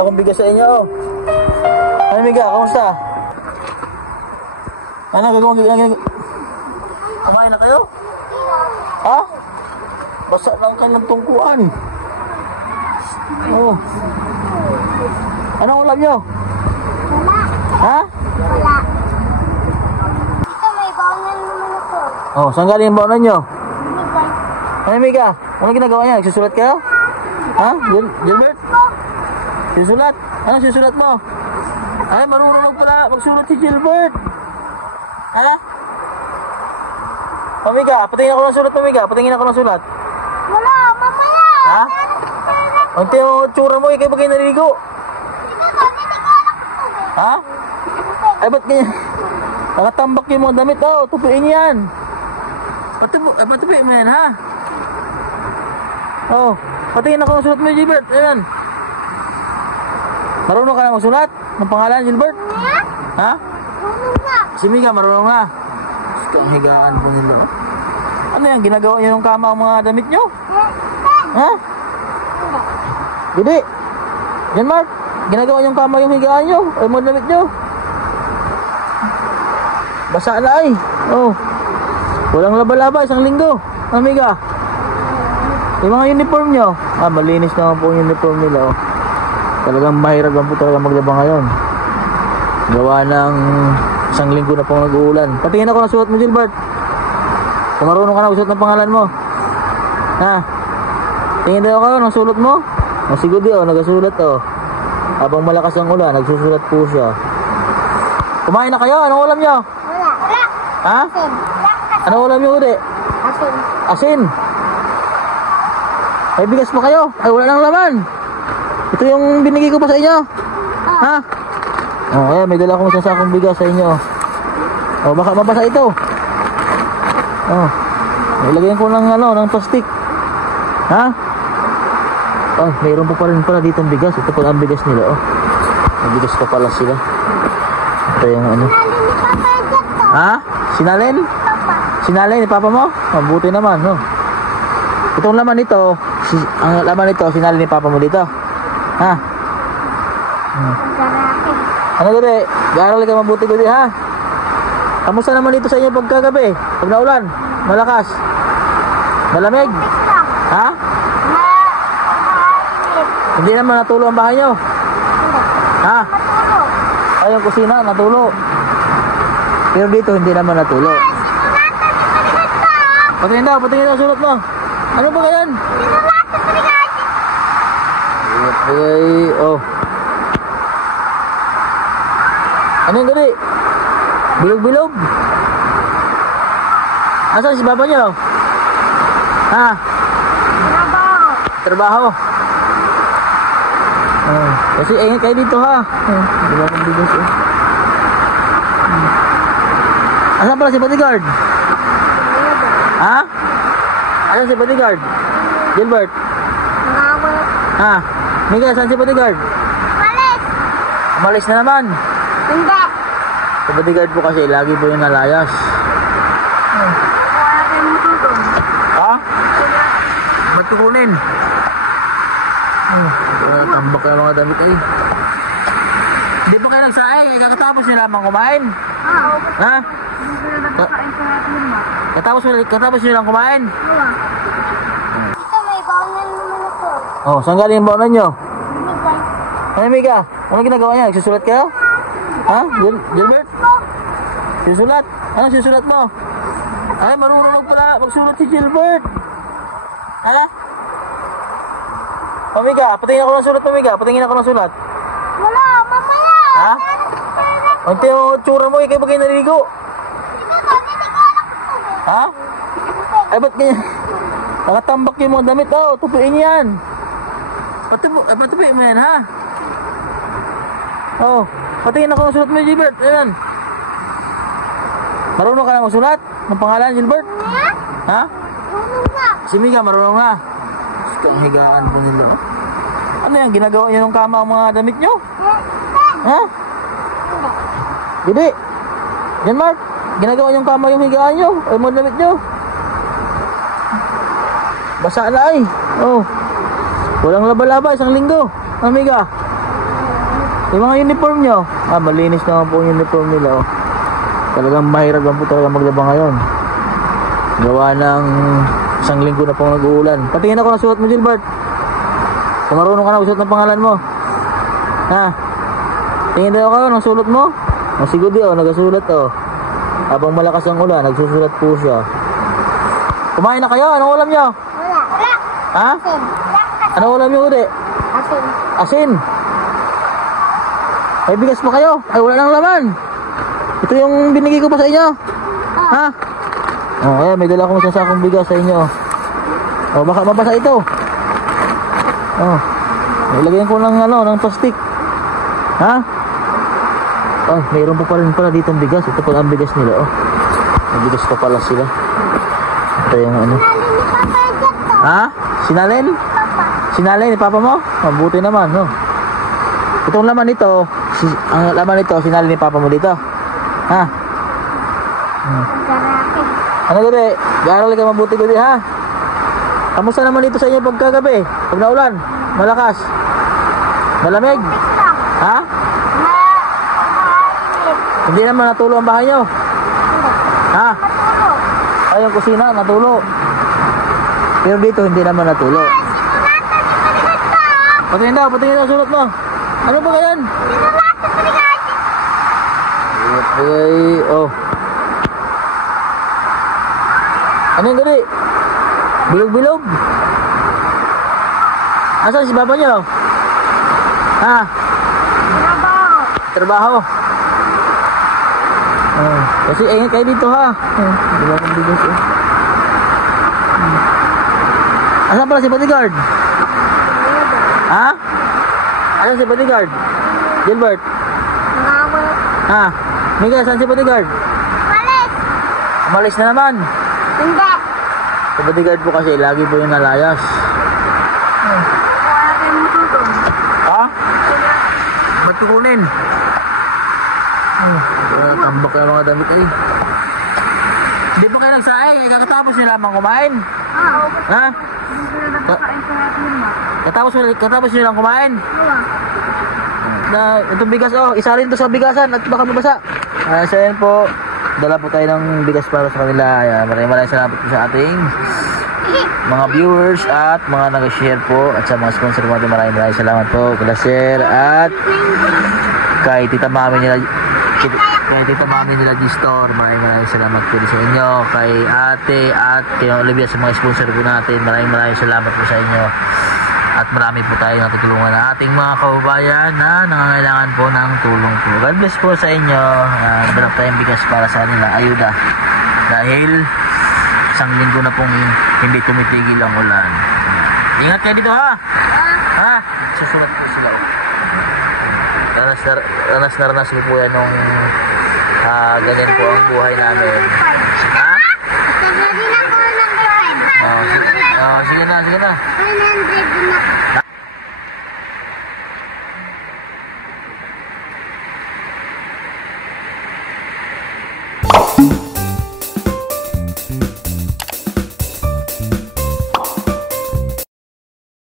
dala akong bigas sa inyo. Ano, Miga? Kamusta? Ano, gagawin? Kumain na kayo? Ha? Basa lang kanyang tungkuan. Oh. Anong ulam nyo? Wala. Ha? Wala. Dito may baunan naman ako. Oh, saan galing yung baunan nyo? Bigay. Ano, Miga? Ano ginagawa niya? Nagsusulat kayo? Ha? Gilbert? Susulat? Ano susulat mo? Ay, marunong pala magsulat si Gilbert. Ha? Pamiga, patingin ako ng sulat, Pamiga. Patingin ako ng sulat. Wala, mamaya. Ha? Ante yung tsura mo, ikaw ba kayo naliligo? Ha? Ay, ba't ganyan? Nakatambak yung mga damit, oh. Tupiin yan. Patupiin mo yan, ha? Oh, patingin ako ng sulat mo, Gilbert. Ayan. Marunong ka na magsulat? Ng pangalan, Gilbert? Ha? Marunong na. Si Miga, marunong na. Higaan po nila. Ano yan? Ginagawa nyo ng kama ang mga damit nyo? Ha? Hindi. Yan, Mark. Ginagawa nyo ng kama yung higaan nyo? O yung mga damit nyo? Basa na ay. Oh. Walang laba-laba, isang linggo. Ano, Miga? Yung mga uniform nyo? Ah, malinis naman po yung uniform nila, oh. Talagang mahirap lang po talaga maglaba ngayon. Gawa ng isang linggo na pong nag-uulan. Patingin ako ng suot mo, Gilbert. Kung marunong ka na magsuot ng pangalan mo. Ha? Tingin daw ako ng sulot mo. Masigod yun, nagasulat, oh. Habang malakas ang ulan, nagsusulat po siya. Kumain na kayo? Anong ulam nyo? Wala. Wala. Ha? Asin. Anong ulam nyo, Udi? Asin. Asin. May bigas pa kayo? Ay, wala nang laman. Ito yung binigay ko pa sa inyo. Ha? Oh, ayan, may dala akong isang sakong bigas sa inyo. Oh, baka mabasa ito. Oh. Nilagyan ko ng ng plastic. Ha? Oh, mayroon pa rin pala dito ang bigas. Ito pala ang bigas nila, oh. May bigas pa pala sila. Ito yung ano. Sinalin ni Papa yung dito. Ha? Sinalin? Papa. Sinalin ni Papa mo? Mabuti naman, no? Itong laman nito, ang laman nito, sinalin ni Papa mo dito. Ha? Garake. Ano gabi? Gaaral ka mabuti gabi, ha? Kamusta naman dito sa inyo pagkagabi? Pag naulan? Malakas? Malamig? Lang. Ha? Mainit. Hindi naman natulo ang bahay nyo? Ha? Matulog. Ay, yung kusina, natulo. Pero dito, hindi naman natulo. Sinulatan ni Marigata. Patingin daw, sulat mo. Ano ba ganyan? Sinulatan ni Marigata. Okay, oh. Ano yung gabi? Bilog-bilog? Asan si Papa nyo? Ha? Trabaho. Trabaho? Oh, kasi ingat kayo dito, ha? Diba akong bigas, eh? Asan pala si bodyguard? Ha? Asan si bodyguard? Gilbert? Nakawala. Ha? Miguel, saan si bodyguard? Malis. Umalis na naman. Hindi. Si bodyguard po kasi lagi po yung nalayas. Wala kayong matulog. Ha? Ba't kukunin? Tambak kayo mga damit eh. Hindi pa kayo nagsaing, eh, kakatapos nyo lamang kumain. Ha? Katapos nyo lang kumain. Dito may baunan naman ako. Oh, saan galing yung baunan nyo? Bigay. Ano, Miga? Ano ginagawa niya? Nagsusulat kayo? Ha? Gilbert? Susulat? Ano susulat mo? Ay, marunong pala magsulat si Gilbert. Ha? Pamiga, patingin ako ng sulat, Pamiga. Patingin ako ng sulat. Wala, mamaya. Ha? Ante yung tsura mo, ikaw ba kayo naliligo? Ha? Ay, ba't ganyan? Nakatambak yung mga damit, oh. Tupiin yan. Patupiin mo yan, ha? Oh, patingin ako ng sulat mo, Gilbert. Ayan. Marunong ka na magsulat? Ng pangalan, Gilbert? Ha? Marunong na. Si Miga, marunong na. Higaan po nila. Ano yan? Ginagawa nyo ng kama ang mga damit nyo? Ha? Hindi. Yan, Mark. Ginagawa nyo ng kama yung higaan nyo? O yung mga damit nyo? Basa na ay. Oh. Walang laba-laba, isang linggo. Ang Miga. Yung mga uniform nyo. Malinis naman po yung uniform nila. Oh. Talagang mahirap lang po talaga maglaba ngayon. Gawa ng isang linggo na pong nag-uulan. Patingin ako ng suot mo, Gilbert. Kung marunong ka na suot ng pangalan mo. Ha? Tingin daw ka ng sulot mo. Siguro di, nagasulat Habang malakas ang ulan, nagsusulat po siya. Kumain na kayo? Anong ulam nyo? Wala. Ha? Asin. Anong ulam nyo, Udi? Asin. Asin. May bigas pa kayo? Ay, wala nang laman. Ito yung binigay ko pa sa inyo. Ha? Ayan, may dala akong sasakong bigas sa inyo. Baka mabasa ito. Nilagyan ko ng plastic. Ha? Mayroon pa pala dito ang bigas. Ito pala ang bigas nila. May bigas pa pala sila. Ito yung ano. Ha? Sinalin? Sinalin ni Papa mo? Mabuti naman, no? Itong laman nito, ang laman nito, sinalin ni Papa mo dito. Ha? Ano gabi? Gaaral ka mabuti gabi, ha? Kamusta naman dito sa inyo pagkagabi? Pag naulan? Malakas? Malamig? Ha? Hindi naman natulo ang bahay nyo? Ha? Ay, yung kusina, natulo. Pero dito, hindi naman natulo. Patingin daw, sulat mo. Ano ba ganyan? Okay, Ano yung gabi? Bilog-bilog? Asan si Papa nyo? Ha? Trabaho. Kasi ingat kayo dito, ha? Diba akong bigas, Asan pala si bodyguard? Ha? Asan si bodyguard? Gilbert? Ha? Miguel, saan si bodyguard? Umalis na naman. Hindi. Si bodyguard po kasi lagi po yung nalayas. Ha? Ba't kukunin? Tambak na mga damit ay. Hindi pa kayo nagsaing? Kakatapos nila lamang kumain? Ha? Katapos nyo lang kumain? Itong bigas, isalin to sa bigasan at baka mabasa. So yan po, dala po tayo ng bigas para sa kanila. Maraming salamat po sa ating mga viewers at mga nag-share po at sa mga sponsor po natin. Maraming salamat po kay Sir at kay Tita Mami nila G-Store. Maraming salamat po sa inyo, kay Ate at kay Olivia sa mga sponsor po natin. Maraming salamat po sa inyo. At marami po tayong natutulungan na ating mga kababayan na nangangailangan po ng tulong po. God bless po sa inyo. Nabalap tayong bigas para sa nila, ayuda. Dahil isang linggo na pong hindi tumitigil ang ulan. Ingat kayo dito, ha? Ha? Susulat po sila. Ranas ko po yan nung ganyan po ang buhay namin. Ha? Sige na. 100 na. Ha?